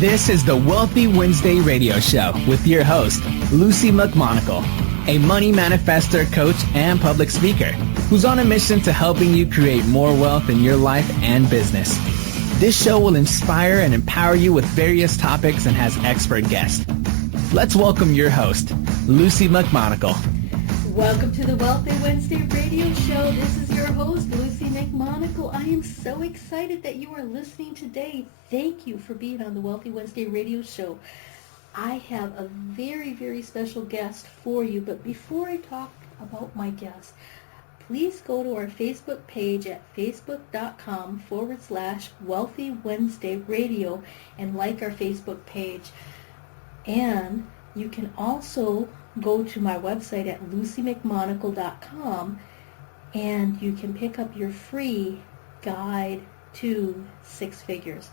This is the Wealthy Wednesday radio show with your host, Lucy McMonagle, a money manifestor, coach, and public speaker who's on a mission to helping you create more wealth in your life and business. This show will inspire and empower you with various topics and has expert guests. Let's welcome your host, Lucy McMonagle. Welcome to the Wealthy Wednesday radio show. This is your host, Lucy McMonagle. I am so excited that you are listening today. Thank you for being on the Wealthy Wednesday radio show. I have a very, very special guest for you, but before I talk about my guest, please go to our Facebook page at facebook.com/Wealthy Wednesday Radio and like our Facebook page. And you can also go to my website at lucymcmonagle.com and you can pick up your free guide to six figures.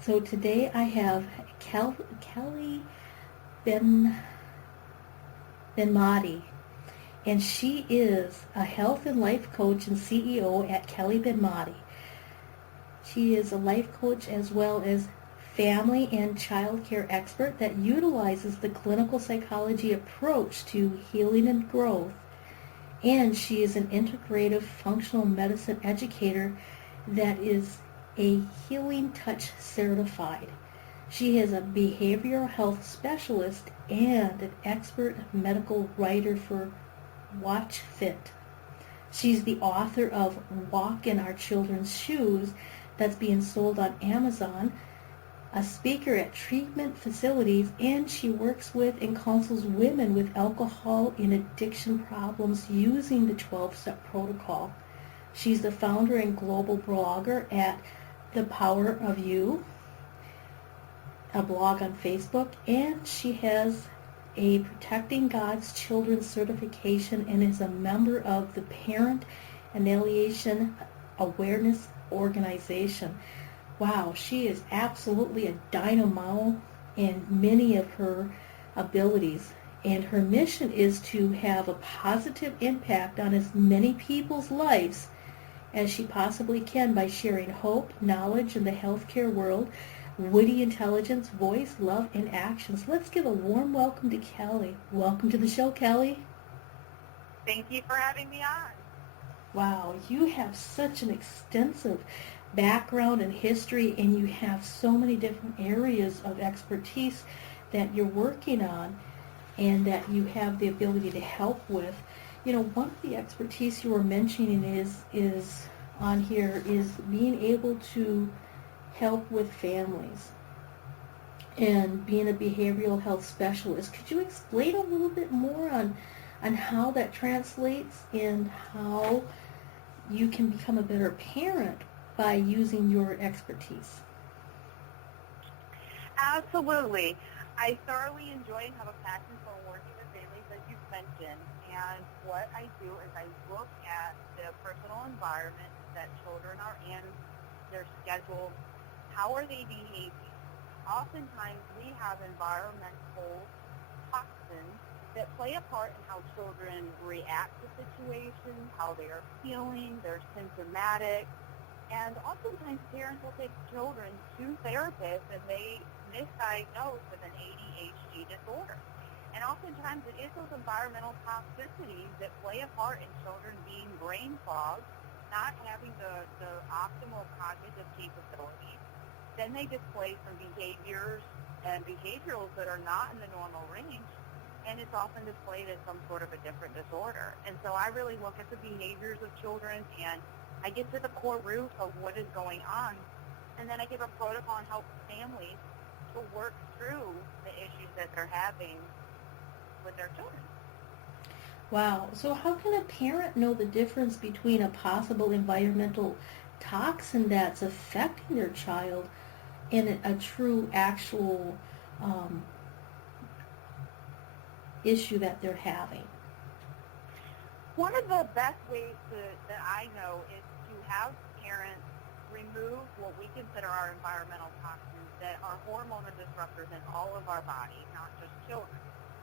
So today I have Kelly Benamati, and she is a health and life coach and CEO at Kelly Benamati. She is a life coach as well as family and child care expert that utilizes the clinical psychology approach to healing and growth. And she is an integrative functional medicine educator that is a Healing Touch certified. She is a behavioral health specialist and an expert medical writer for Watch Fit. She's the author of Walk in Our Children's Shoes that's being sold on Amazon, a speaker at treatment facilities, and she works with and counsels women with alcohol and addiction problems using the 12-step protocol. She's the founder and global blogger at The Power of You, a blog on Facebook, and she has a Protecting God's Children certification and is a member of the Parent Annihilation Awareness Organization. Wow, she is absolutely a dynamo in many of her abilities, and her mission is to have a positive impact on as many people's lives as she possibly can by sharing hope, knowledge in the healthcare world, witty intelligence, voice, love, and actions. Let's give a warm welcome to Kelly. Welcome to the show, Kelly. Thank you for having me on. Wow, you have such an extensive background and history, and you have so many different areas of expertise that you're working on and that you have the ability to help with. You know, one of the expertise you were mentioning is on here is being able to help with families and being a behavioral health specialist. Could you explain a little bit more on how that translates and how you can become a better parent by using your expertise? Absolutely. I thoroughly enjoy and have a passion for working with families, as you've mentioned. And what I do is I look at the personal environment that children are in, their schedule, how are they behaving. Oftentimes we have environmental toxins that play a part in how children react to situations, how they are feeling, they're symptomatic. And oftentimes parents will take children to therapists and they misdiagnose with an ADHD disorder. And oftentimes it is those environmental toxicities that play a part in children being brain fogged, not having the optimal cognitive capabilities. Then they display some behaviors and behaviorals that are not in the normal range, and it's often displayed as some sort of a different disorder. And so I really look at the behaviors of children, and I get to the core root of what is going on, and then I give a protocol and help families to work through the issues that they're having with their children. Wow. So how can a parent know the difference between a possible environmental toxin that's affecting their child and a true, actual issue that they're having? One of the best ways that I know is to have parents remove what we consider our environmental toxins that are hormonal disruptors in all of our body, not just children.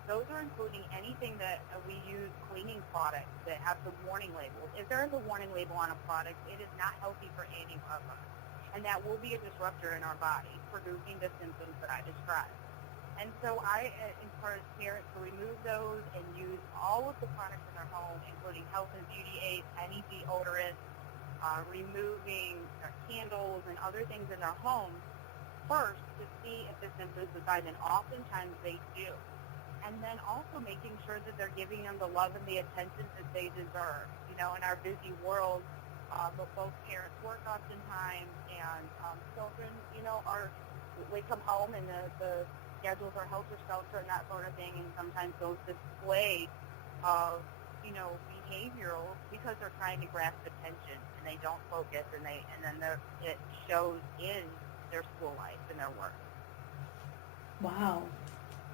Those are including anything that we use cleaning products that have the warning labels. If there is a warning label on a product, it is not healthy for any of us. and that will be a disruptor in our body, producing the symptoms that I described. And so I encourage parents to remove those and use all of the products in their home, including health and beauty aids, any deodorant, removing candles and other things in their home first to see if the symptoms subside, and oftentimes they do. And then also making sure that they're giving them the love and the attention that they deserve. You know, in our busy world, but both parents work oftentimes, and children, you know, they come home and the schedules are helter-skelter and that sort of thing, and sometimes those display of, you know, behavioral because they're trying to grasp attention and they don't focus, and then it shows in their school life and their work. Wow.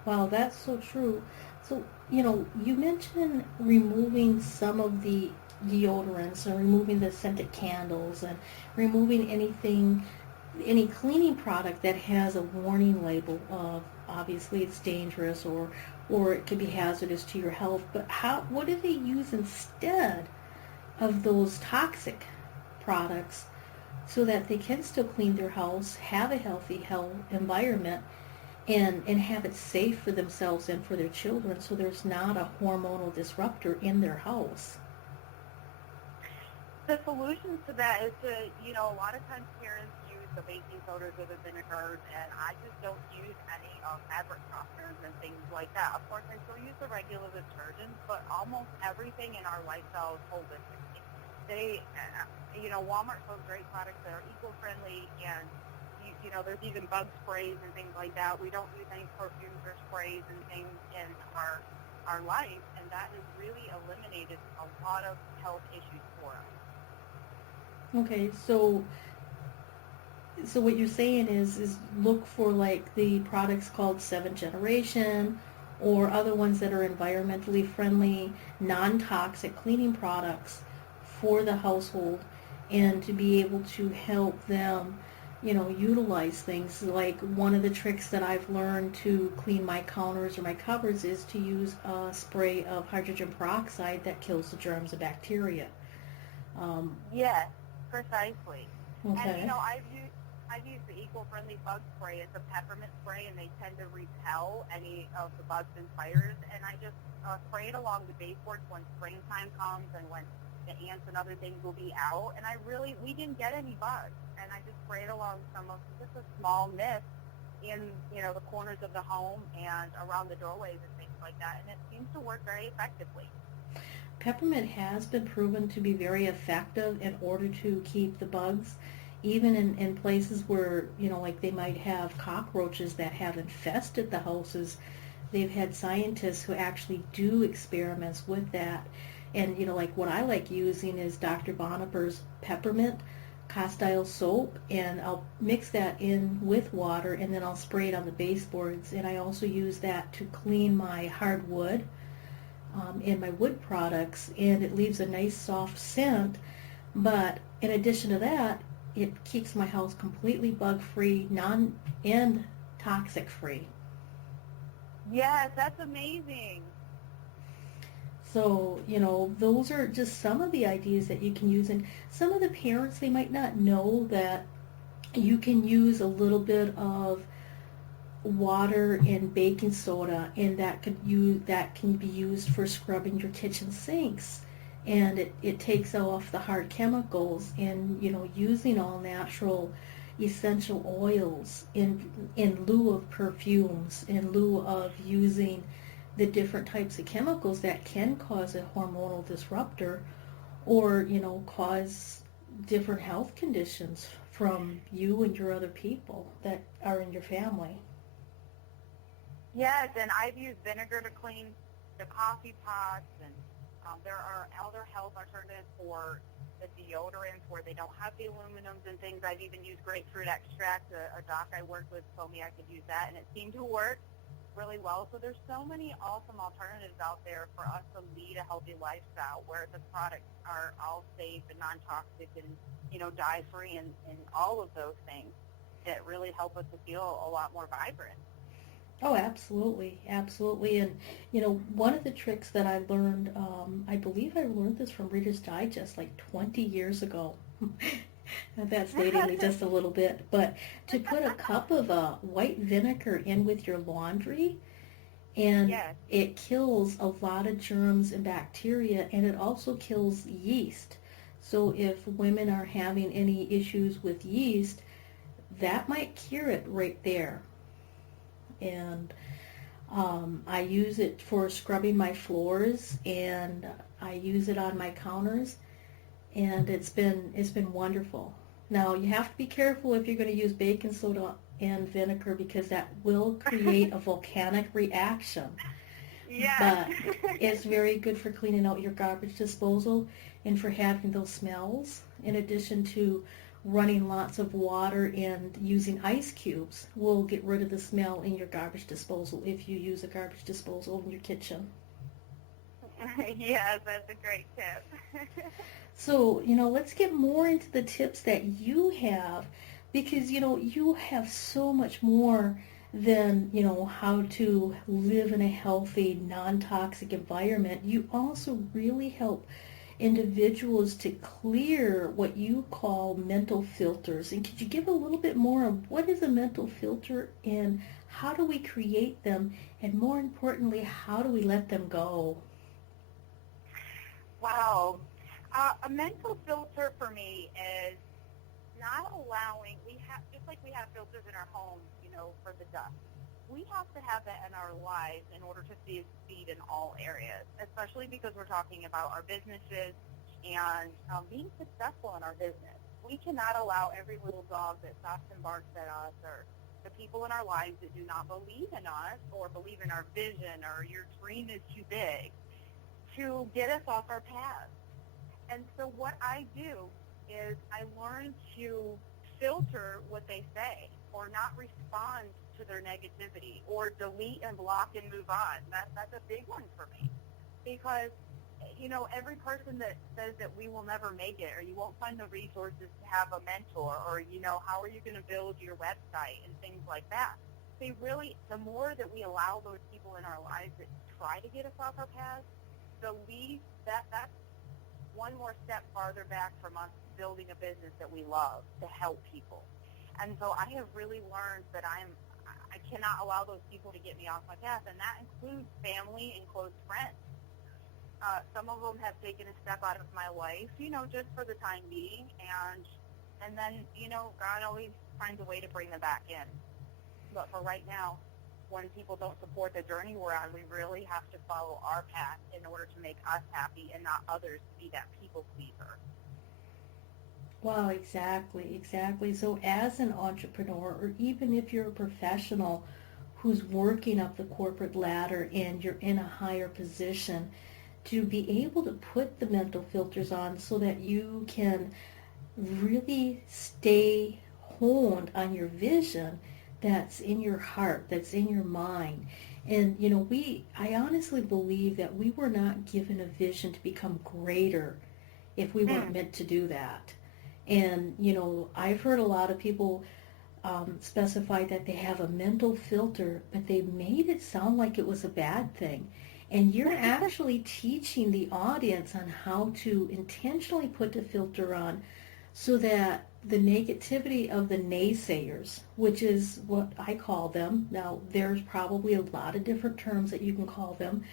Wow, that's so true. So, you know, you mentioned removing some of the deodorants and removing the scented candles and removing any cleaning product that has a warning label of obviously it's dangerous or it could be hazardous to your health. But what do they use instead of those toxic products so that they can still clean their house, have a healthy health environment, and have it safe for themselves and for their children, so there's not a hormonal disruptor in their house? The solution to that is to, you know, a lot of times parents use the baking sodas or the vinegars, and I just don't use any fabric softeners and things like that. Of course, I still use the regular detergents, but almost everything in our lifestyle is holistic. You know, Walmart sells great products that are eco-friendly, and you know, there's even bug sprays and things like that. We don't use any perfumes or sprays and things in our life, and that has really eliminated a lot of health issues for us. Okay, so what you're saying is look for like the products called 7th generation or other ones that are environmentally friendly, non-toxic cleaning products for the household, and to be able to help them, you know, utilize things. Like one of the tricks that I've learned to clean my counters or my cupboards is to use a spray of hydrogen peroxide that kills the germs and bacteria. Yes, precisely. Okay. And you know, I've used the eco-friendly bug spray. It's a peppermint spray, and they tend to repel any of the bugs and spiders. And I just spray it along the baseboards when springtime comes and when the ants and other things will be out. And we didn't get any bugs. And I just spray it along just a small mist in, you know, the corners of the home and around the doorways and things like that. And it seems to work very effectively. Peppermint has been proven to be very effective in order to keep the bugs, even in places where, you know, like they might have cockroaches that have infested the houses. They've had scientists who actually do experiments with that. And, you know, like what I like using is Dr. Boniper's peppermint castile soap, and I'll mix that in with water, and then I'll spray it on the baseboards. And I also use that to clean my hardwood and my wood products, and it leaves a nice soft scent. But in addition to that, it keeps my house completely bug-free, and toxic-free. Yes, that's amazing. So, you know, those are just some of the ideas that you can use. And some of the parents, they might not know that you can use a little bit of water and baking soda, and that can be used for scrubbing your kitchen sinks. And it takes off the hard chemicals, and, you know, using all natural essential oils in lieu of perfumes, in lieu of using the different types of chemicals that can cause a hormonal disruptor, or, you know, cause different health conditions from you and your other people that are in your family. Yes, and I've used vinegar to clean the coffee pots, and there are other health alternatives for the deodorants where they don't have the aluminums and things. I've even used grapefruit extract. A doc I worked with told me I could use that, and it seemed to work really well. So there's so many awesome alternatives out there for us to lead a healthy lifestyle where the products are all safe and non-toxic and, you know, dye-free and all of those things that really help us to feel a lot more vibrant. Oh, absolutely, absolutely. And, you know, one of the tricks that I learned, I believe I learned this from Reader's Digest like 20 years ago. That's dating me just a little bit. But to put a cup of white vinegar in with your laundry, and Yes. it kills a lot of germs and bacteria, and it also kills yeast. So if women are having any issues with yeast, that might cure it right there. And I use it for scrubbing my floors, and I use it on my counters, and it's been wonderful. Now you have to be careful if you're going to use baking soda and vinegar, because that will create a volcanic reaction. Yes. But it's very good for cleaning out your garbage disposal and for having those smells, in addition to running lots of water and using ice cubes will get rid of the smell in your garbage disposal if you use a garbage disposal in your kitchen. Yes, that's a great tip. So, let's get more into the tips that you have, because, you have so much more than, how to live in a healthy, non-toxic environment. You also really help individuals to clear what you call mental filters. And could you give a little bit more of what is a mental filter, and how do we create them, and more importantly, how do we let them go? Wow. A mental filter for me is not allowing, just like we have filters in our homes, for the dust. We have to have that in our lives in order to succeed in all areas, especially because we're talking about our businesses and being successful in our business. We cannot allow every little dog that stops and barks at us, or the people in our lives that do not believe in us or believe in our vision or your dream is too big, to get us off our path. And so what I do is I learn to filter what they say, or not respond to their negativity, or delete and block and move on. That's a big one for me, because every person that says that we will never make it, or you won't find the resources to have a mentor, or how are you going to build your website and things like that. The more that we allow those people in our lives that try to get us off our path, that's one more step farther back from us building a business that we love to help people. And so I have really learned that I cannot allow those people to get me off my path, and that includes family and close friends. Some of them have taken a step out of my life, just for the time being, and then, God always finds a way to bring them back in. But for right now, when people don't support the journey we're on, we really have to follow our path in order to make us happy, and not others be that people pleaser. Wow, exactly. So as an entrepreneur, or even if you're a professional who's working up the corporate ladder and you're in a higher position, to be able to put the mental filters on so that you can really stay honed on your vision that's in your heart, that's in your mind. And, I honestly believe that we were not given a vision to become greater if we weren't meant to do that. And, I've heard a lot of people specify that they have a mental filter, but they made it sound like it was a bad thing. And you're actually teaching the audience on how to intentionally put the filter on, so that the negativity of the naysayers, which is what I call them. Now, there's probably a lot of different terms that you can call them.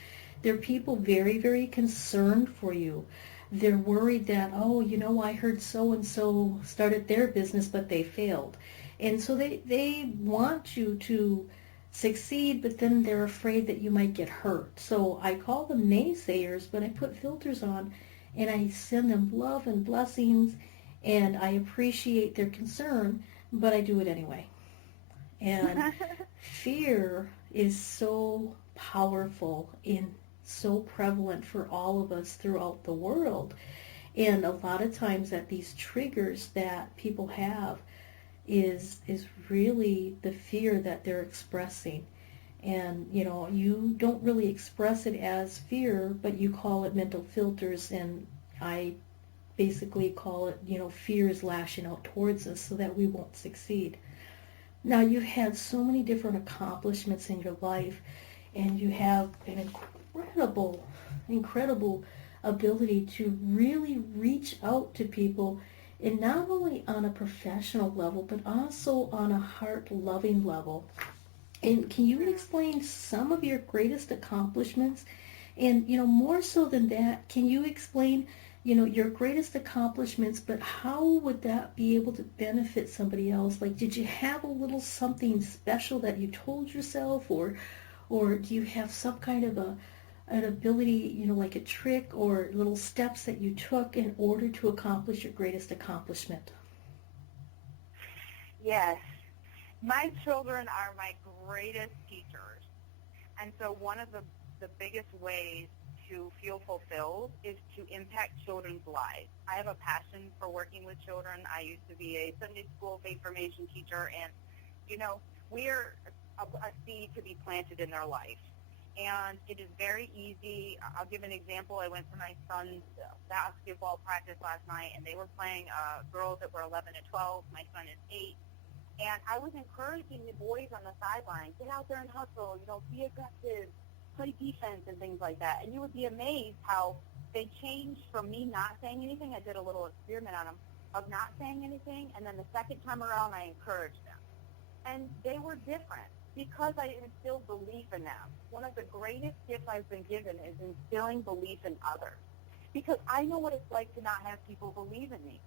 They're people very, very concerned for you. They're worried that, I heard so-and-so started their business, but they failed. And so they want you to succeed, but then they're afraid that you might get hurt. So I call them naysayers, but I put filters on, and I send them love and blessings, and I appreciate their concern, but I do it anyway. And fear is so powerful and so prevalent for all of us throughout the world. And a lot of times that these triggers that people have is really the fear that they're expressing. And, you don't really express it as fear, but you call it mental filters, and I basically call it, fear is lashing out towards us so that we won't succeed. Now, you've had so many different accomplishments in your life, and you have an incredible ability to really reach out to people and not only on a professional level, but also on a heart-loving level. And can you explain some of your greatest accomplishments? And, more so than that, can you explain, your greatest accomplishments, but how would that be able to benefit somebody else? Like, did you have a little something special that you told yourself, or do you have some kind of an ability, like a trick or little steps that you took in order to accomplish your greatest accomplishment? Yes. My children are my greatest teachers. And so one of the biggest ways to feel fulfilled is to impact children's lives. I have a passion for working with children. I used to be a Sunday school faith formation teacher, and, we're a seed to be planted in their life. And it is very easy. I'll give an example. I went to my son's basketball practice last night, and they were playing girls that were 11 and 12. My son is 8. And I was encouraging the boys on the sideline, get out there and hustle, be aggressive, play defense and things like that. And you would be amazed how they changed from me not saying anything. I did a little experiment on them of not saying anything, and then the second time around I encouraged them. And they were different because I instilled belief in them. One of the greatest gifts I've been given is instilling belief in others, because I know what it's like to not have people believe in me.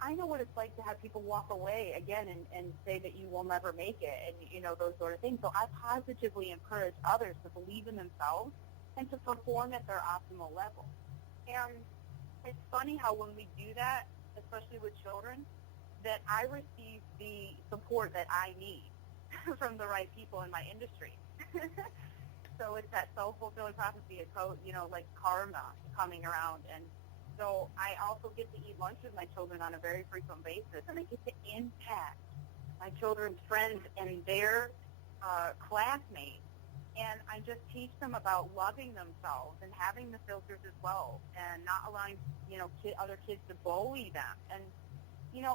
I know what it's like to have people walk away again and say that you will never make it, and, those sort of things. So I positively encourage others to believe in themselves and to perform at their optimal level. And it's funny how when we do that, especially with children, that I receive the support that I need from the right people in my industry. So it's that self-fulfilling prophecy, like karma coming around. And so I also get to eat lunch with my children on a very frequent basis, and I get to impact my children's friends and their classmates. And I just teach them about loving themselves and having the filters as well, and not allowing, other kids to bully them. And,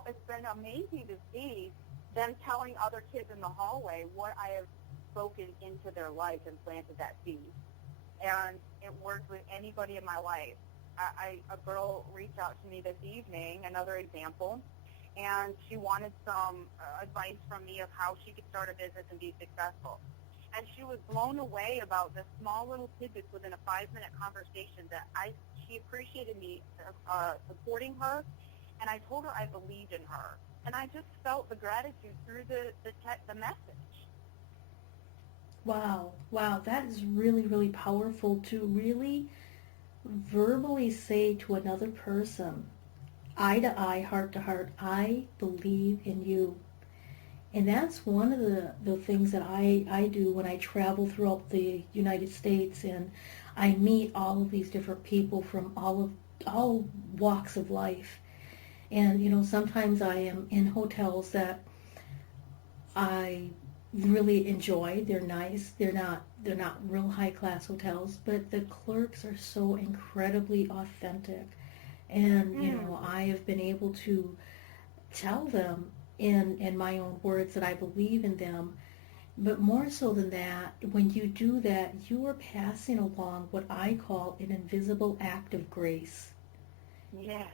it's been amazing to see them telling other kids in the hallway what I have spoken into their life and planted that seed. And it works with anybody in my life. A girl reached out to me this evening, another example, and she wanted some advice from me of how she could start a business and be successful. And she was blown away about the small little tidbits within a 5-minute conversation that she appreciated me supporting her, and I told her I believed in her. And I just felt the gratitude through the message. Wow, that is really, really powerful to really verbally say to another person, eye to eye, heart to heart, I believe in you. And that's one of the things that I do when I travel throughout the United States, and I meet all of these different people from all walks of life. And, sometimes I am in hotels that I really enjoy. They're nice. They're not real high-class hotels, but the clerks are so incredibly authentic. And, I have been able to tell them in my own words that I believe in them. But more so than that, when you do that, you are passing along what I call an invisible act of grace. Yes.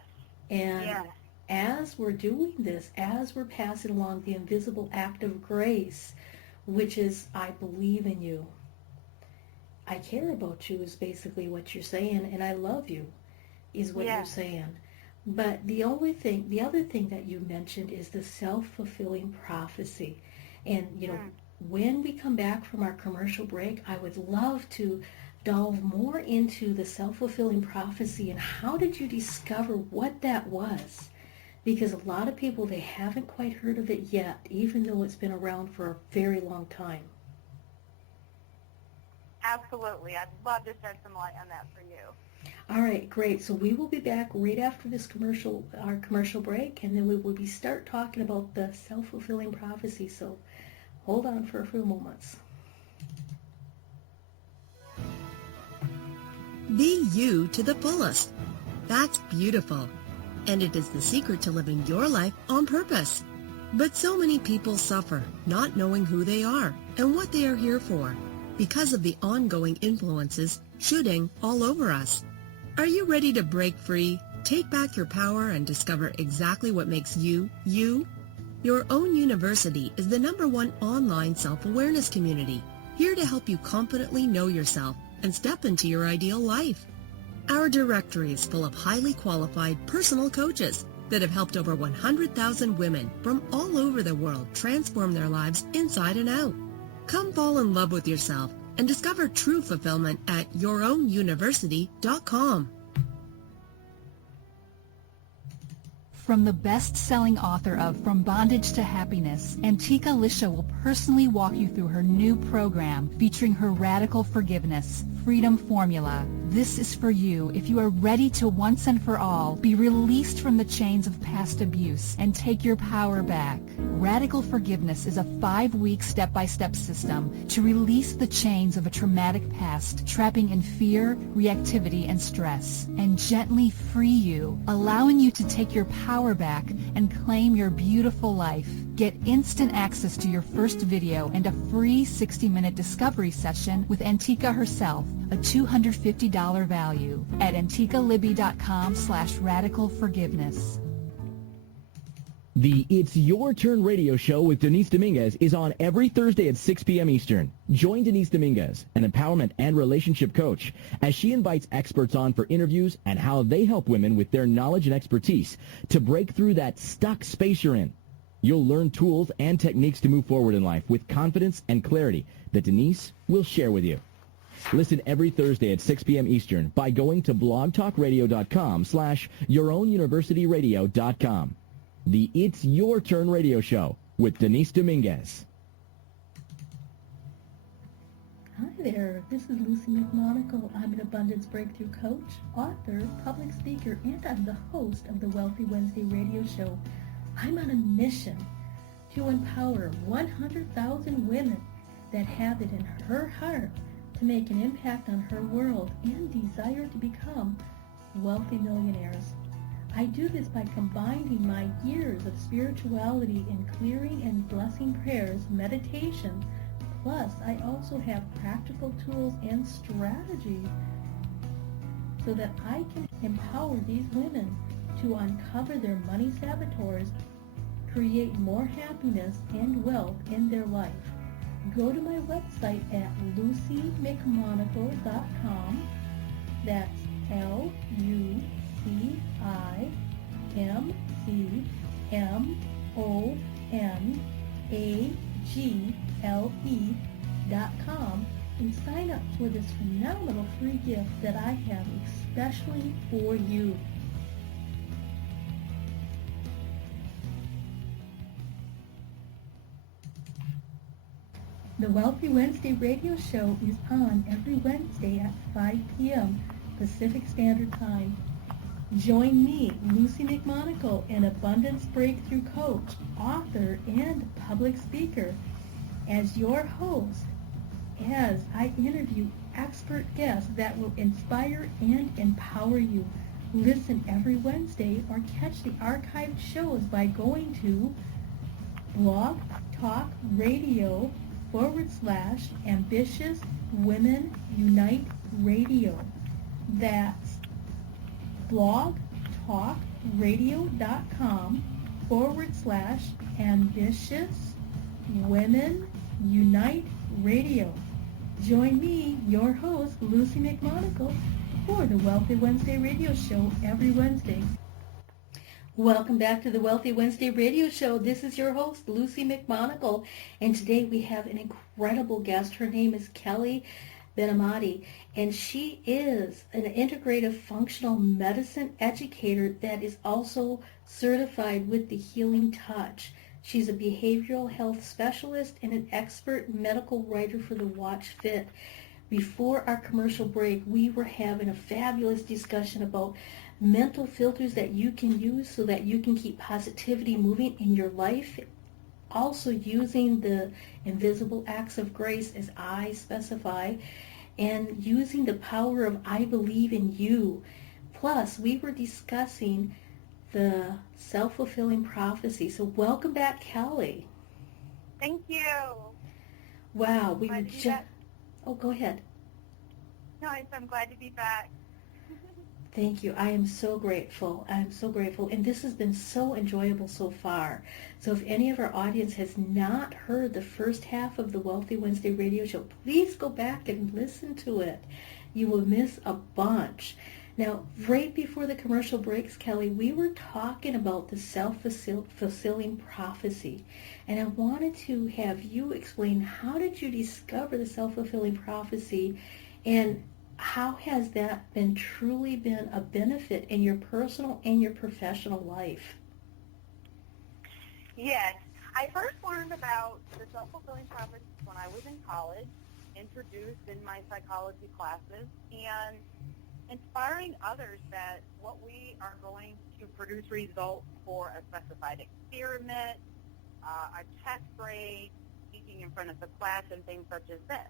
And yes. As we're doing this, as we're passing along the invisible act of grace, which is, I believe in you, I care about you is basically what you're saying, and I love you is what you're saying. But the other thing that you mentioned is the self-fulfilling prophecy. And, when we come back from our commercial break, I would love to delve more into the self-fulfilling prophecy and how did you discover what that was? Because a lot of people, they haven't quite heard of it yet, even though it's been around for a very long time. Absolutely. I'd love to shed some light on that for you. All right, great. So we will be back right after this our commercial break, and then we will start talking about the self-fulfilling prophecy. So hold on for a few moments. Be you to the fullest. That's beautiful. And it is the secret to living your life on purpose. But so many people suffer, not knowing who they are and what they are here for, because of the ongoing influences shooting all over us. Are you ready to break free, Take back your power and discover exactly what makes you, you. Your Own University is the #1 online self-awareness community, here to help you confidently know yourself and step into your ideal life. Our directory is full of highly qualified personal coaches that have helped over 100,000 women from all over the world transform their lives inside and out. Come fall in love with yourself and discover true fulfillment at yourownuniversity.com. From the best-selling author of From Bondage to Happiness, Antika Lisha will personally walk you through her new program featuring her Radical Forgiveness Freedom Formula. This is for you if you are ready to once and for all be released from the chains of past abuse and take your power back. Radical Forgiveness is a 5-week step-by-step system to release the chains of a traumatic past, trapping in fear, reactivity, and stress, and gently free you, allowing you to take your power back and claim your beautiful life. Get instant access to your first video and a free 60-minute discovery session with Antika herself, a $250 value, at antikalibby.com/radicalforgiveness. The It's Your Turn radio show with Denise Dominguez is on every Thursday at 6 p.m. Eastern. Join Denise Dominguez, an empowerment and relationship coach, as she invites experts on for interviews and how they help women with their knowledge and expertise to break through that stuck space you're in. You'll learn tools and techniques to move forward in life with confidence and clarity that Denise will share with you. Listen every Thursday at 6 p.m. Eastern by going to blogtalkradio.com/yourownuniversityradio.com. The It's Your Turn radio show with Denise Dominguez. Hi there, this is Lucy McMonagle. I'm an abundance breakthrough coach, author, public speaker, and I'm the host of the Wealthy Wednesday radio show. I'm on a mission to empower 100,000 women that have it in her heart to make an impact on her world and desire to become wealthy millionaires. I do this by combining my years of spirituality in clearing and blessing prayers, meditation, plus I also have practical tools and strategies so that I can empower these women to uncover their money saboteurs, create more happiness and wealth in their life. Go to my website at lucymcmonagle.com. That's LucyMcMonagle.com and sign up for this phenomenal free gift that I have especially for you. The Wealthy Wednesday radio show is on every Wednesday at 5 p.m. Pacific Standard Time. Join me, Lucy McMonagle, an abundance breakthrough coach, author, and public speaker, as your host, as I interview expert guests that will inspire and empower you. Listen every Wednesday or catch the archived shows by going to Blog Talk Radio /Ambitious Women Unite Radio. That's blogtalkradio.com /Ambitious Women Unite Radio. Join me, your host, Lucy McMonagle, for the Wealthy Wednesday radio show every Wednesday. Welcome back to the Wealthy Wednesday radio show. This is your host, Lucy McMonagle, and today we have an incredible guest. Her name is Kelly Benamati, and she is an integrative functional medicine educator that is also certified with the Healing Touch. She's a behavioral health specialist and an expert medical writer for the Watch Fit. Before our commercial break, we were having a fabulous discussion about mental filters that you can use so that you can keep positivity moving in your life. Also using the invisible acts of grace as I specify, and using the power of I believe in you. Plus, we were discussing the self-fulfilling prophecy. So welcome back, Kelly. Thank you. Wow, we were just... Oh, go ahead. No, I'm glad to be back. Thank you. I am so grateful. I'm so grateful. And this has been so enjoyable so far. So if any of our audience has not heard the first half of the Wealthy Wednesday radio show, please go back and listen to it. You will miss a bunch. Now, right before the commercial breaks, Kelly, we were talking about the self-fulfilling prophecy. And I wanted to have you explain, how did you discover the self-fulfilling prophecy, and how has that truly been a benefit in your personal and your professional life? Yes. I first learned about the self-fulfilling prophecy when I was in college, introduced in my psychology classes, and inspiring others that what we are going to produce results for a specified experiment, a test grade, speaking in front of the class, and things such as this.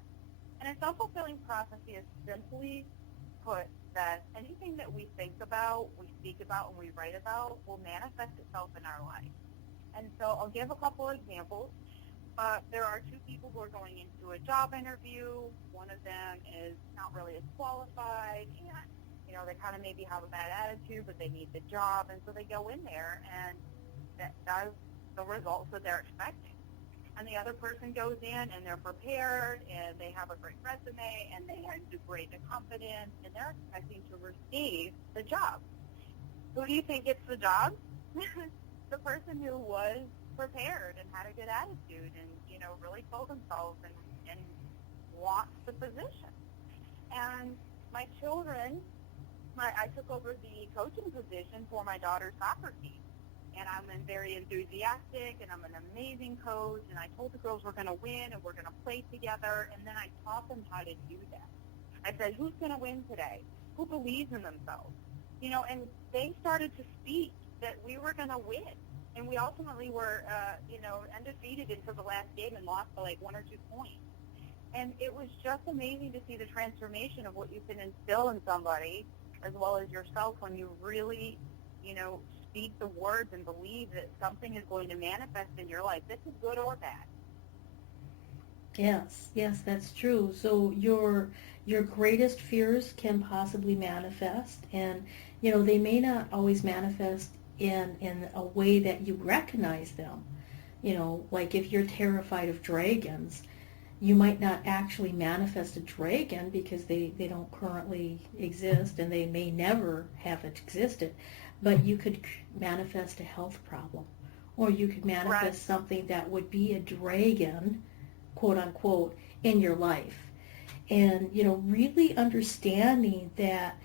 And a self-fulfilling prophecy is simply put that anything that we think about, we speak about, and we write about will manifest itself in our life. And so I'll give a couple examples. There are two people who are going into a job interview. One of them is not really as qualified, and they kind of maybe have a bad attitude, but they need the job, and so they go in there, and that's the results that they're expecting. And the other person goes in, and they're prepared, and they have a great resume, and they do great in confidence, and they're expecting to receive the job. Who do you think gets the job? The person who was prepared and had a good attitude and, really told themselves and wants the position. And my children, I took over the coaching position for my daughter's soccer team. And I'm very enthusiastic, and I'm an amazing coach, and I told the girls we're going to win, and we're going to play together, and then I taught them how to do that. I said, who's going to win today? Who believes in themselves? And they started to speak that we were going to win. And we ultimately were, undefeated until the last game and lost by like 1 or 2 points. And it was just amazing to see the transformation of what you can instill in somebody as well as yourself when you really, speak the words and believe that something is going to manifest in your life. This is good or bad. Yes, that's true. So your greatest fears can possibly manifest, and they may not always manifest in a way that you recognize them. Like if you're terrified of dragons, you might not actually manifest a dragon because they don't currently exist, and they may never have existed. But you could manifest a health problem, or you could manifest something that would be a dragon, quote unquote, in your life. And, really understanding that,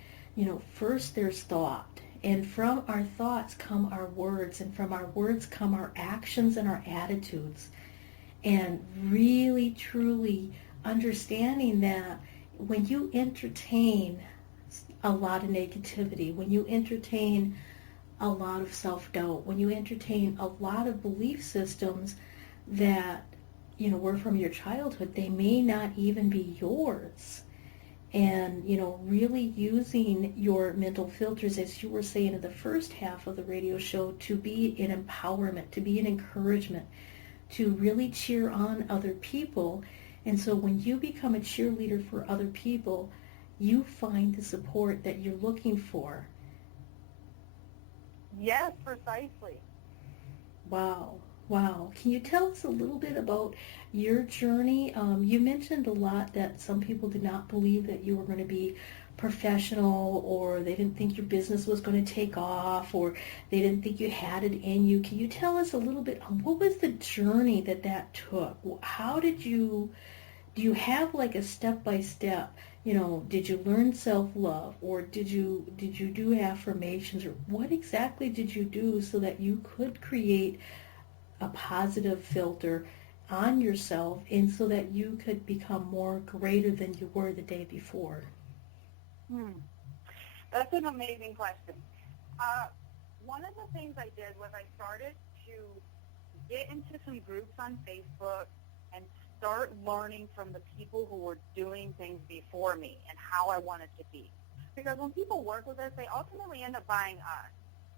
first there's thought, and from our thoughts come our words, and from our words come our actions and our attitudes. And really, truly understanding that when you entertain a lot of negativity, when you entertain a lot of self-doubt, when you entertain a lot of belief systems that, were from your childhood, they may not even be yours. And, really using your mental filters, as you were saying in the first half of the radio show, to be an empowerment, to be an encouragement, to really cheer on other people. And so when you become a cheerleader for other people, you find the support that you're looking for. Yes, precisely. Wow. Can you tell us a little bit about your journey? You mentioned a lot that some people did not believe that you were going to be professional, or they didn't think your business was going to take off, or they didn't think you had it in you. Can you tell us a little bit, what was the journey that took? How do you have like a step-by-step, did you learn self-love, or did you do affirmations, or what exactly did you do so that you could create a positive filter on yourself, and so that you could become more greater than you were the day before? That's an amazing question. One of the things I did was I started to get into some groups on Facebook and start learning from the people who were doing things before me and how I wanted to be. Because when people work with us, they ultimately end up buying us.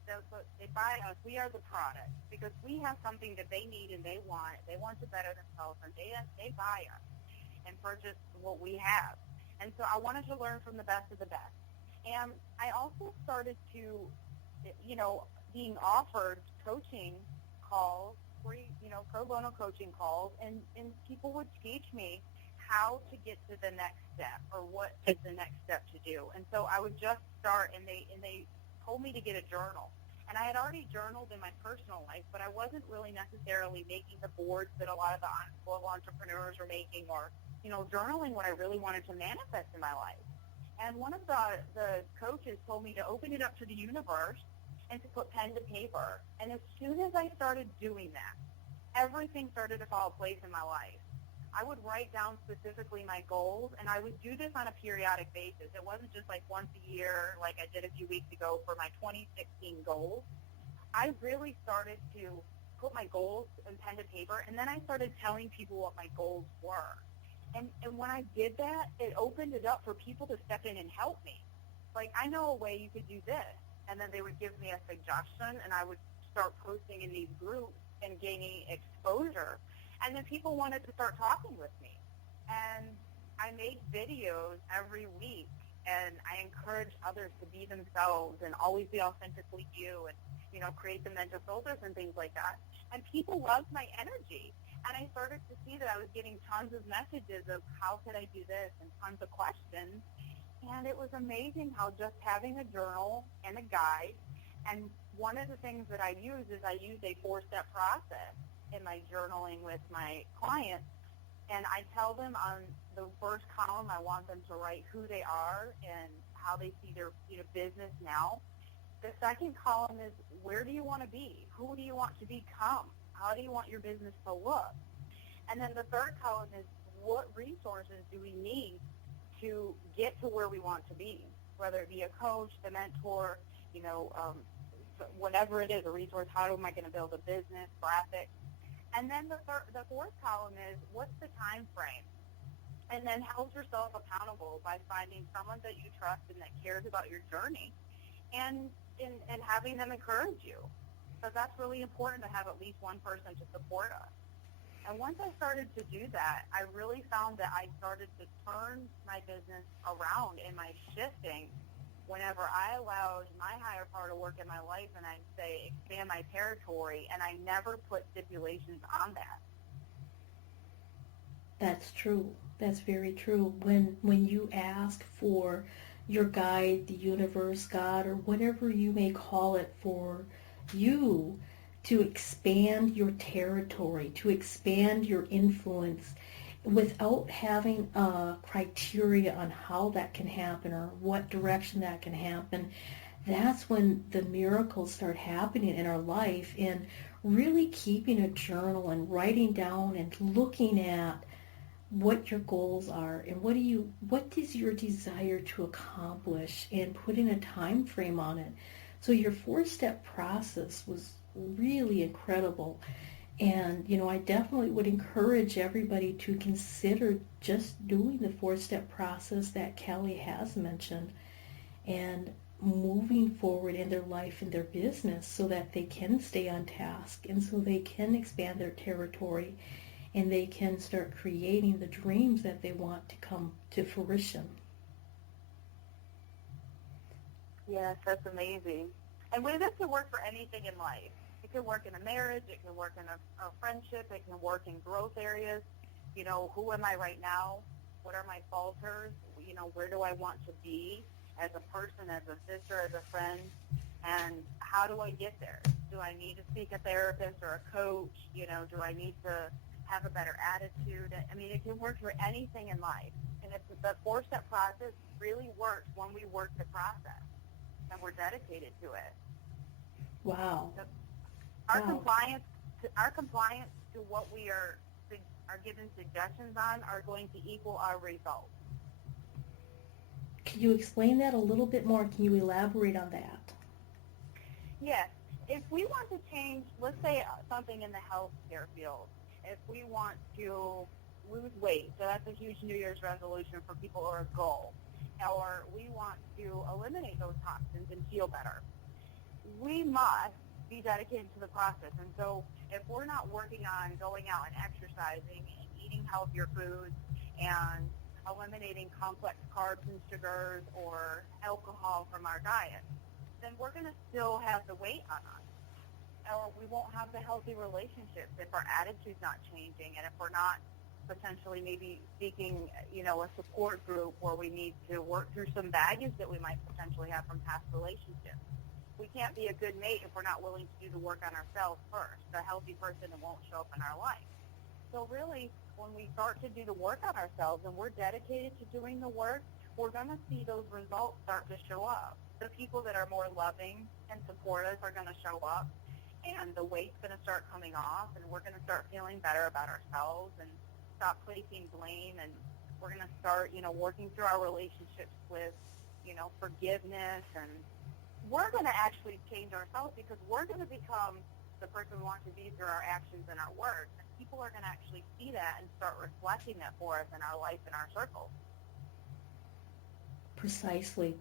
So they buy us. We are the product because we have something that they need and they want. They want to better themselves, and they buy us and purchase what we have. And so I wanted to learn from the best of the best. And I also started to, being offered coaching calls, free, pro bono coaching calls, and people would teach me how to get to the next step or what is the next step to do. And so I would just start, and they told me to get a journal. And I had already journaled in my personal life, but I wasn't really necessarily making the boards that a lot of the global entrepreneurs were making, or, journaling what I really wanted to manifest in my life. And one of the coaches told me to open it up to the universe and to put pen to paper. And as soon as I started doing that, everything started to fall in place in my life. I would write down specifically my goals, and I would do this on a periodic basis. It wasn't just like once a year like I did a few weeks ago for my 2016 goals. I really started to put my goals in pen to paper, and then I started telling people what my goals were. And when I did that, it opened it up for people to step in and help me. Like, I know a way you could do this. And then they would give me a suggestion, and I would start posting in these groups and gaining exposure. And then people wanted to start talking with me. And I made videos every week, and I encourage others to be themselves and always be authentically you, and, create the mental filters and things like that. And people loved my energy. And I started to see that I was getting tons of messages of how could I do this and tons of questions. And it was amazing how just having a journal and a guide, and one of the things that I use is I use a 4-step process in my journaling with my clients. And I tell them on the first column, I want them to write who they are and how they see their business now. The second column is, where do you want to be? Who do you want to become? How do you want your business to look? And then the third column is, what resources do we need to get to where we want to be, whether it be a coach, a mentor, whatever it is, a resource. How am I going to build a business, graphics? And then the fourth column is, what's the time frame? And then hold yourself accountable by finding someone that you trust and that cares about your journey, and having them encourage you. So that's really important, to have at least one person to support us. And once I started to do that, I really found that I started to turn my business around in my shifting whenever I allowed my higher power to work in my life, and I'd say expand my territory, and I never put stipulations on that. That's true. That's very true. When you ask for your guide, the universe, God, or whatever you may call it, for you to expand your territory, to expand your influence, without having a criteria on how that can happen or what direction that can happen, that's when the miracles start happening in our life. And really keeping a journal and writing down and looking at what your goals are and what is your desire to accomplish, and putting a time frame on it. So your 4-step process was really incredible. And, I definitely would encourage everybody to consider just doing the 4-step process that Kelly has mentioned, and moving forward in their life and their business so that they can stay on task, and so they can expand their territory, and they can start creating the dreams that they want to come to fruition. Yes, that's amazing. And this can work for anything in life. It can work in a marriage. It can work in a friendship. It can work in growth areas. Who am I right now? What are my falters? Where do I want to be as a person, as a sister, as a friend? And how do I get there? Do I need to seek a therapist or a coach? Do I need to have a better attitude? I mean, it can work for anything in life. And the 4-step process really works when we work the process and we're dedicated to it. Wow. So our compliance to what we are given suggestions on are going to equal our results. Can you explain that a little bit more? Can you elaborate on that? Yes. If we want to change, let's say something in the healthcare field, if we want to lose weight, so that's a huge New Year's resolution for people, or a goal, or we want to eliminate those toxins and feel better, we must be dedicated to the process. And so if we're not working on going out and exercising and eating healthier foods and eliminating complex carbs and sugars or alcohol from our diet, then we're going to still have the weight on us. Or we won't have the healthy relationships if our attitude's not changing, and if we're not potentially maybe seeking, a support group where we need to work through some baggage that we might potentially have from past relationships. We can't be a good mate if we're not willing to do the work on ourselves first. A healthy person won't show up in our life. So really, when we start to do the work on ourselves and we're dedicated to doing the work, we're going to see those results start to show up. The people that are more loving and supportive are going to show up, and the weight's going to start coming off, and we're going to start feeling better about ourselves and stop placing blame, and we're going to start, working through our relationships with, forgiveness, and we're going to actually change ourselves because we're going to become the person we want to be through our actions and our words. And people are going to actually see that and start reflecting that for us in our life and our circles. Precisely.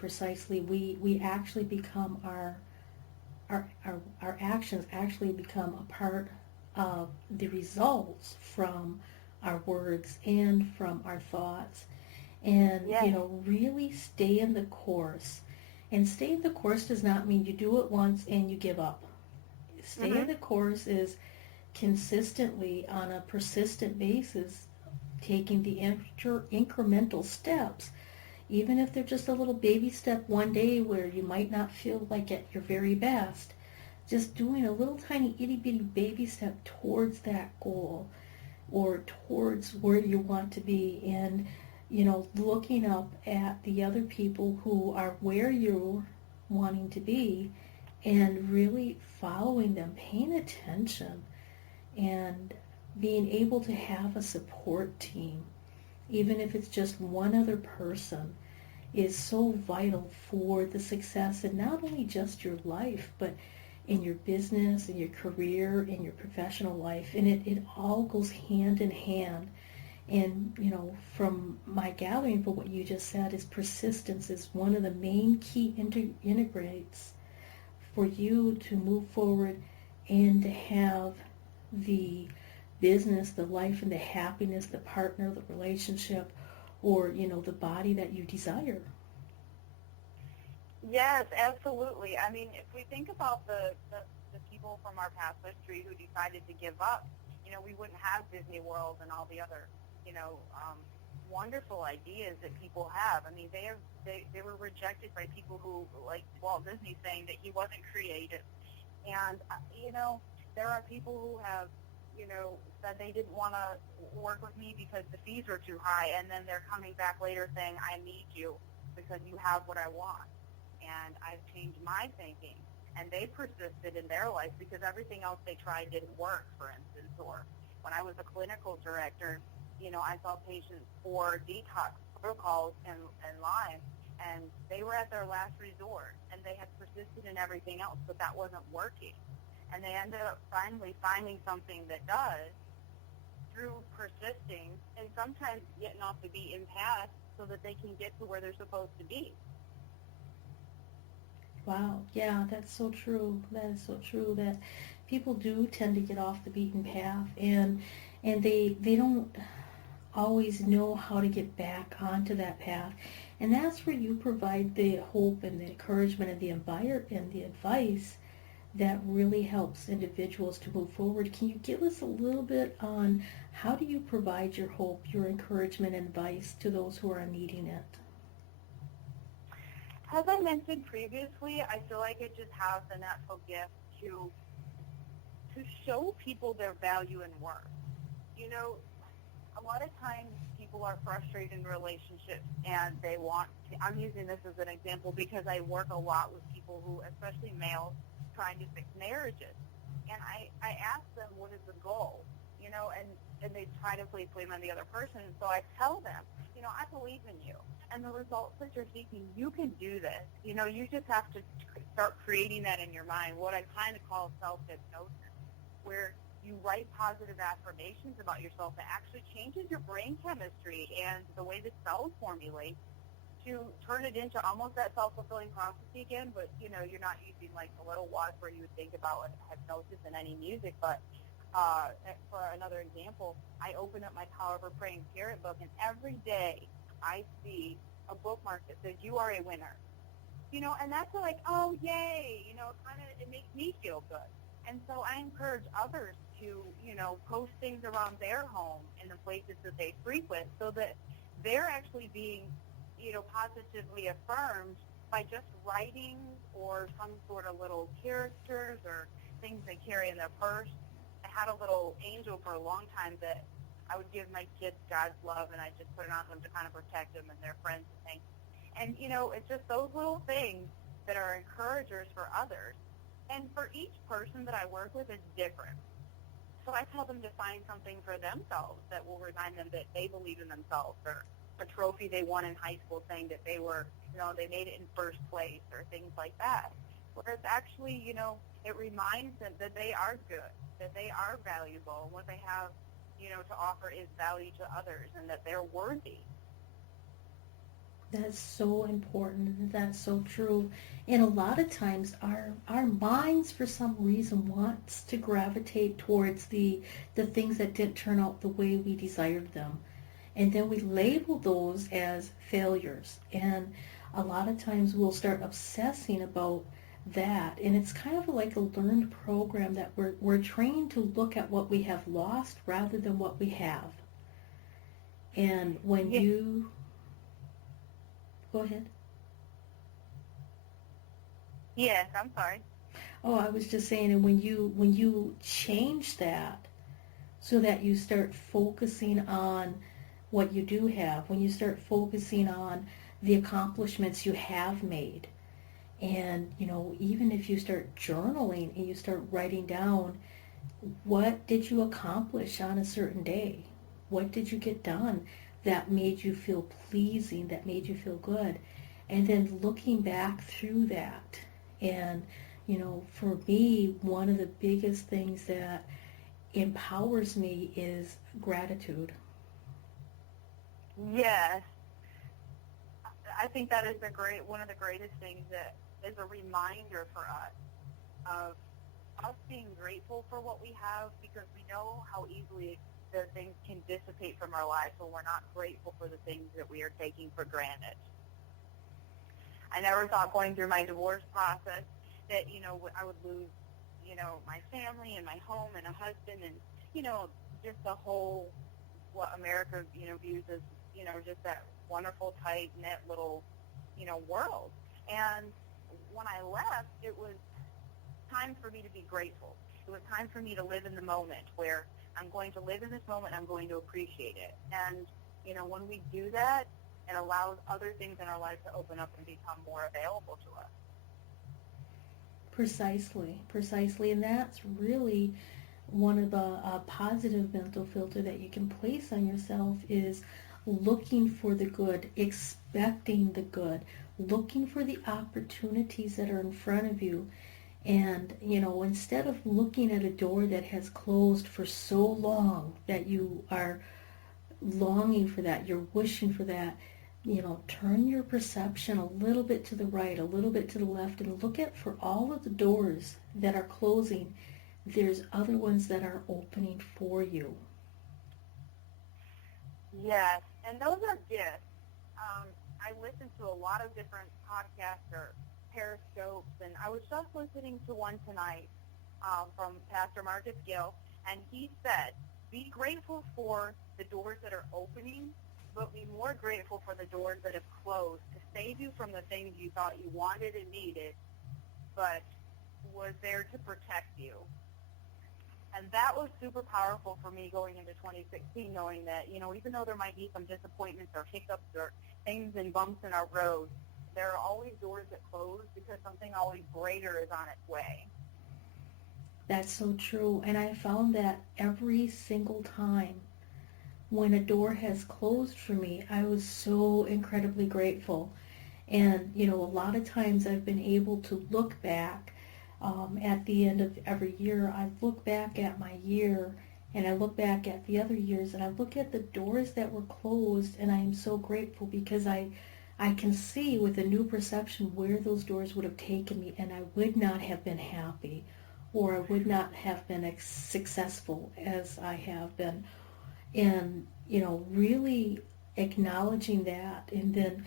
We actually become our actions actually become a part of the results from our words and from our thoughts. And, yes. Really stay in the course. And stay in the course does not mean you do it once and you give up. Stay in the course is consistently, on a persistent basis, taking the incremental steps, even if they're just a little baby step one day where you might not feel like at your very best, just doing a little tiny itty-bitty baby step towards that goal or towards where you want to be, and looking up at the other people who are where you're wanting to be and really following them, paying attention, and being able to have a support team, even if it's just one other person, is so vital for the success in not only just your life, but in your business, in your career, in your professional life. And it all goes hand in hand. And, from my gathering for what you just said, is persistence is one of the main key integrates for you to move forward and to have the business, the life, and the happiness, the partner, the relationship, or, the body that you desire. Yes, absolutely. I mean, if we think about the people from our past history who decided to give up, we wouldn't have Disney World and all the other, wonderful ideas that people have. I mean, they were rejected by people who, like Walt Disney, saying that he wasn't creative. And, there are people who have, said they didn't want to work with me because the fees were too high, and then they're coming back later saying, I need you because you have what I want. And I've changed my thinking. And they persisted in their life because everything else they tried didn't work, for instance. Or when I was a clinical director, I saw patients for detox protocols in Lyme, and they were at their last resort, and they had persisted in everything else, but that wasn't working. And they ended up finally finding something that does through persisting and sometimes getting off the beaten path so that they can get to where they're supposed to be. Wow, yeah, that's so true. That is so true, that people do tend to get off the beaten path, and they don't always know how to get back onto that path. And that's where you provide the hope and the encouragement and the advice that really helps individuals to move forward. Can you give us a little bit on how do you provide your hope, your encouragement, and advice to those who are needing it? As I mentioned previously, I feel like it just has the natural gift to show people their value and worth. A lot of times people are frustrated in relationships and they want to, I'm using this as an example because I work a lot with people who, especially males, trying to fix marriages. And I ask them, what is the goal? And they try to place blame on the other person. And so I tell them, I believe in you. And the results that you're seeking, you can do this. You just have to start creating that in your mind, what I kind of call self-hypnosis, where you write positive affirmations about yourself that actually changes your brain chemistry and the way the cells formulate to turn it into almost that self-fulfilling prophecy again, but, you're not using like the little watch where you would think about hypnosis in any music, but for another example, I open up my Power Over Praying Spirit book, and every day I see a bookmark that says, "You are a winner." And that's like, oh, yay, it makes me feel good. And so I encourage others to, post things around their home and the places that they frequent so that they're actually being, positively affirmed by just writing or some sort of little characters or things they carry in their purse. I had a little angel for a long time that I would give my kids God's love, and I just put it on them to kind of protect them and their friends and things. And, it's just those little things that are encouragers for others. And for each person that I work with, it's different. So I tell them to find something for themselves that will remind them that they believe in themselves, or a trophy they won in high school saying that they were, they made it in first place, or things like that. Where it's actually, it reminds them that they are good, that they are valuable, and what they have, to offer is value to others, and that they're worthy. That's so important. That's so true. And a lot of times our minds for some reason wants to gravitate towards the things that didn't turn out the way we desired them. And then we label those as failures. And a lot of times we'll start obsessing about that. And it's kind of like a learned program that we're trained to look at what we have lost rather than what we have. And when you... Go ahead. Yes, I'm sorry. Oh, I was just saying, and when you change that so that you start focusing on what you do have, when you start focusing on the accomplishments you have made, and even if you start journaling and you start writing down what did you accomplish on a certain day, what did you get done that made you feel pleasing, that made you feel good, and then looking back through that. And for me, one of the biggest things that empowers me is gratitude. Yes, I think that is one of the greatest things, that is a reminder for us of us being grateful for what we have, because we know how easily the things can dissipate from our lives when we're not grateful for the things that we are taking for granted. I never thought going through my divorce process that, I would lose, my family and my home and a husband and, just the whole, what America, views as, just that wonderful, tight-knit little, world. And when I left, it was time for me to be grateful. It was time for me to live in the moment, where I'm going to live in this moment, I'm going to appreciate it. And, when we do that, it allows other things in our life to open up and become more available to us. Precisely. And that's really one of the positive mental filter that you can place on yourself, is looking for the good, expecting the good, looking for the opportunities that are in front of you. And, instead of looking at a door that has closed for so long that you are longing for that, you're wishing for that, turn your perception a little bit to the right, a little bit to the left, and look at, for all of the doors that are closing, there's other ones that are opening for you. Yes, and those are gifts. I listen to a lot of different podcasts or Periscopes, and I was just listening to one tonight from Pastor Marcus Gill, and he said, be grateful for the doors that are opening, but be more grateful for the doors that have closed, to save you from the things you thought you wanted and needed, but was there to protect you. And that was super powerful for me going into 2016, knowing that, even though there might be some disappointments or hiccups or things and bumps in our road, there are always doors that close, because something always greater is on its way. That's so true. And I found that every single time when a door has closed for me, I was so incredibly grateful. And, a lot of times I've been able to look back at the end of every year. I look back at my year, and I look back at the other years, and I look at the doors that were closed, and I am so grateful, because I can see with a new perception where those doors would have taken me, and I would not have been happy, or I would not have been as successful as I have been. And, really acknowledging that. And then,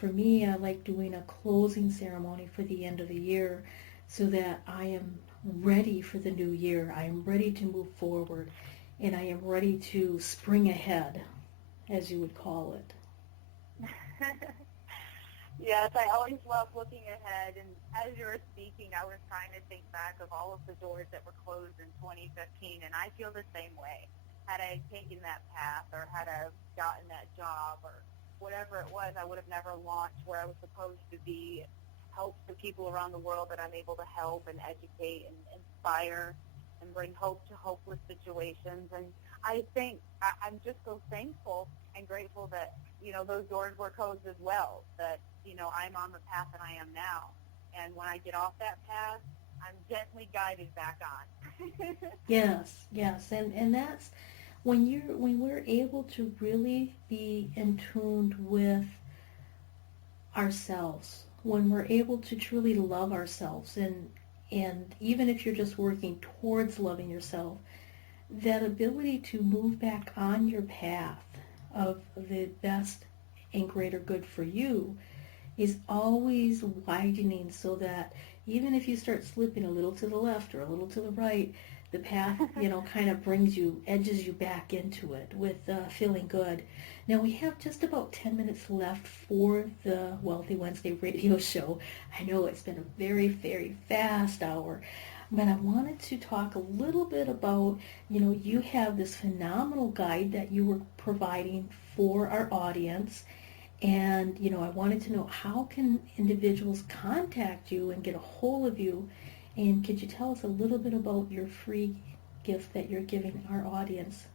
for me, I like doing a closing ceremony for the end of the year so that I am ready for the new year. I am ready to move forward, and I am ready to spring ahead, as you would call it. Yes, I always love looking ahead, and as you were speaking, I was trying to think back of all of the doors that were closed in 2015, and I feel the same way. Had I taken that path, or had I gotten that job, or whatever it was, I would have never launched where I was supposed to be, help the people around the world that I'm able to help and educate and inspire and bring hope to hopeless situations. And I think I'm just so thankful and grateful that, those doors were closed as well, that, I'm on the path that I am now. And when I get off that path, I'm gently guided back on. Yes, yes. And that's when we're able to really be in tune with ourselves, when we're able to truly love ourselves, and even if you're just working towards loving yourself, that ability to move back on your path of the best and greater good for you is always widening, so that even if you start slipping a little to the left or a little to the right, the path, kind of edges you back into it with feeling good. Now we have just about 10 minutes left for the Wealthy Wednesday radio show. I know it's been a very, very fast hour, but I wanted to talk a little bit about, you have this phenomenal guide that you were providing for our audience. And, I wanted to know, how can individuals contact you and get a hold of you? And could you tell us a little bit about your free gift that you're giving our audience?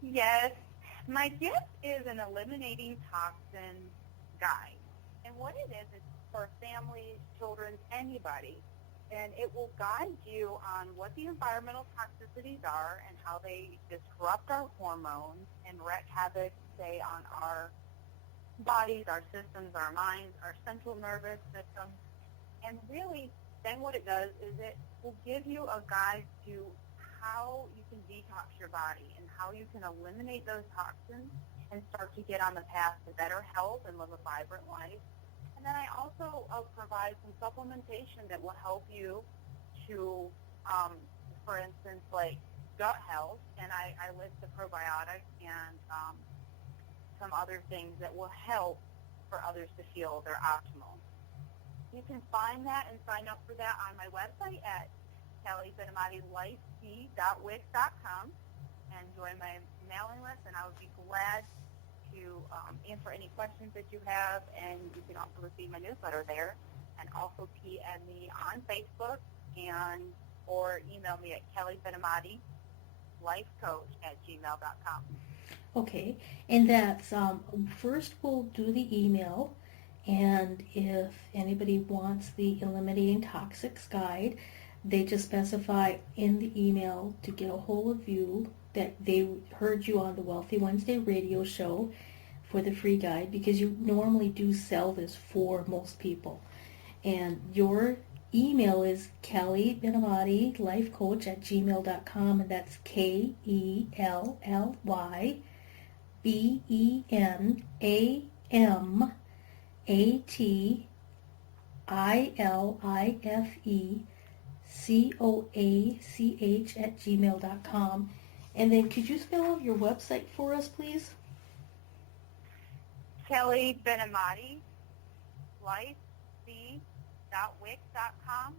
Yes. My gift is an eliminating toxin guide. And what it is for families, children, anybody. And it will guide you on what the environmental toxicities are and how they disrupt our hormones and wreak havoc, say, on our bodies, our systems, our minds, our central nervous system. And really, then what it does is it will give you a guide to how you can detox your body and how you can eliminate those toxins and start to get on the path to better health and live a vibrant life. And then I also provide some supplementation that will help you to, for instance, like gut health, and I list the probiotics and some other things that will help for others to feel they're optimal. You can find that and sign up for that on my website at kellybenamati.wix.com and join my mailing list, and I would be glad to answer any questions that you have, and you can also receive my newsletter there, and also PM me on Facebook or email me at kellybenamati.lifecoach@gmail.com. Okay, and that's, first we'll do the email, and if anybody wants the Eliminating Toxics guide, they just specify in the email to get a hold of you that they heard you on the Wealthy Wednesday radio show for the free guide, because you normally do sell this for most people. And your email is kellybenamati.lifecoach@gmail.com, and that's KellyBenamati@gmail.com. And then could you spell out your website for us, please? Kelly Benamati, lifec.wix.com,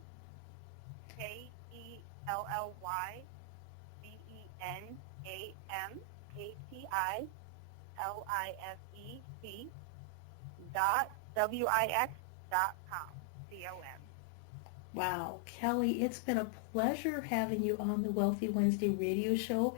KellyBenamati.wix.com, COM. Wow, Kelly, it's been a pleasure having you on the Wealthy Wednesday radio show,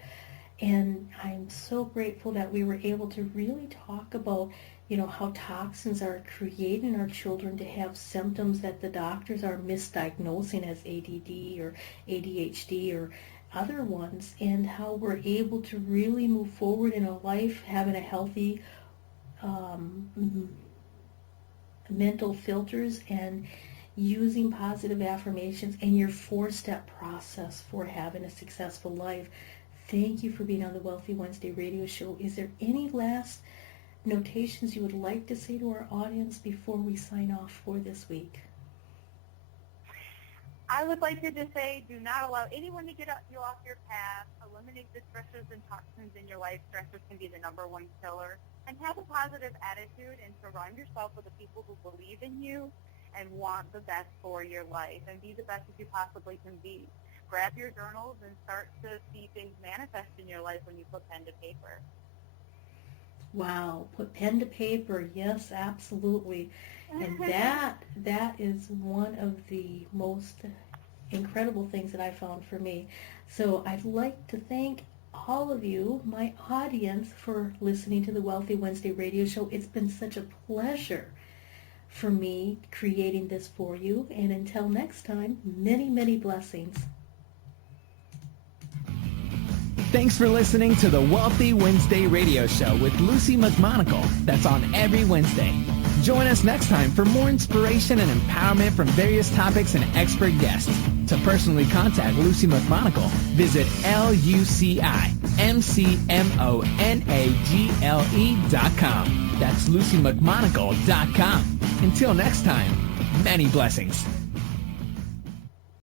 and I'm so grateful that we were able to really talk about, how toxins are creating our children to have symptoms that the doctors are misdiagnosing as ADD or ADHD or other ones, and how we're able to really move forward in a life having a healthy mental filters and using positive affirmations and your 4-step process for having a successful life. Thank you for being on the Wealthy Wednesday radio show. Is there any last notations you would like to say to our audience before we sign off for this week? I would like to just say, do not allow anyone to get you off your path. Eliminate the stressors and toxins in your life. Stressors can be the number one killer. And have a positive attitude and surround yourself with the people who believe in you and want the best for your life. And be the best that you possibly can be. Grab your journals and start to see things manifest in your life when you put pen to paper. Wow, put pen to paper. Yes, absolutely. And that is one of the most incredible things that I found for me. So I'd like to thank all of you, my audience, for listening to the Wealthy Wednesday radio show. It's been such a pleasure for me creating this for you. And until next time, many, many blessings. Thanks for listening to the Wealthy Wednesday radio show with Lucy McMonagle. That's on every Wednesday. Join us next time for more inspiration and empowerment from various topics and expert guests. To personally contact Lucy McMonagle, visit LucyMcMonagle.com. That's LucyMcMonagle.com. Until next time, many blessings.